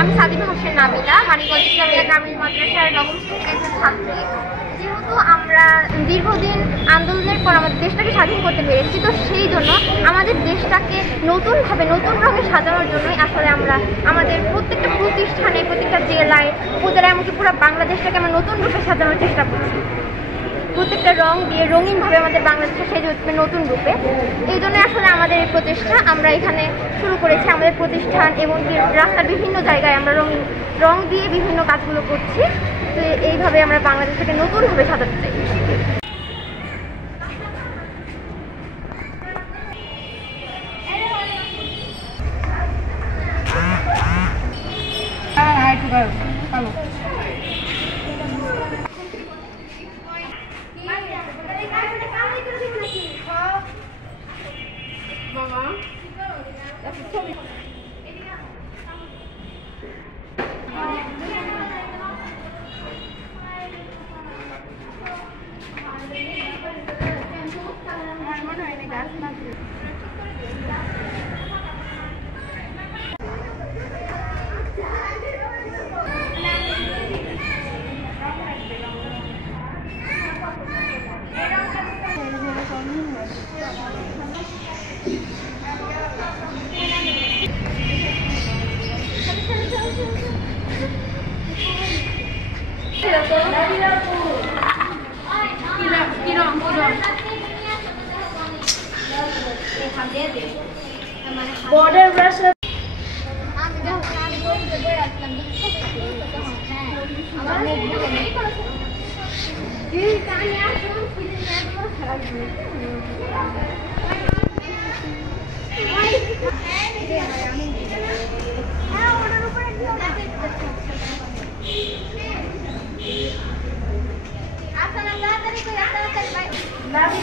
আমি সাদিমা হোসেন নাবিলা, মানিকগঞ্জ ইসলামিয়া গ্রামীণ মাদ্রাসার নবম শ্রেণীর একজন ছাত্রী। যেহেতু আমরা দীর্ঘদিন আন্দোলনের পর আমাদের দেশটাকে স্বাধীন করতে পেরেছি, তো সেই জন্য আমাদের দেশটাকে নতুনভাবে নতুন রঙে সাজানোর জন্যই আসলে আমরা আমাদের প্রত্যেকটা প্রতিষ্ঠানে, প্রত্যেকটা জেলায়, উপজেলায়, এমনকি পুরো বাংলাদেশটাকে আমরা নতুন রূপে সাজানোর চেষ্টা করছি। প্রত্যেকটা রং দিয়ে রঙিনভাবে আমাদের বাংলাদেশটা সেজে উঠবে নতুন রূপে। এই জন্য আসলে আমাদের এই প্রচেষ্টা আমরা এখানে শুরু করেছি। আমাদের প্রতিষ্ঠান এবং রাস্তার বিভিন্ন জায়গায় আমরা রং দিয়ে বিভিন্ন কাজগুলো করছি। তো এইভাবে আমরা বাংলাদেশটাকে নতুনভাবে সাজাতে চাই। বর্ডার ব্রাশ আচ্ছা,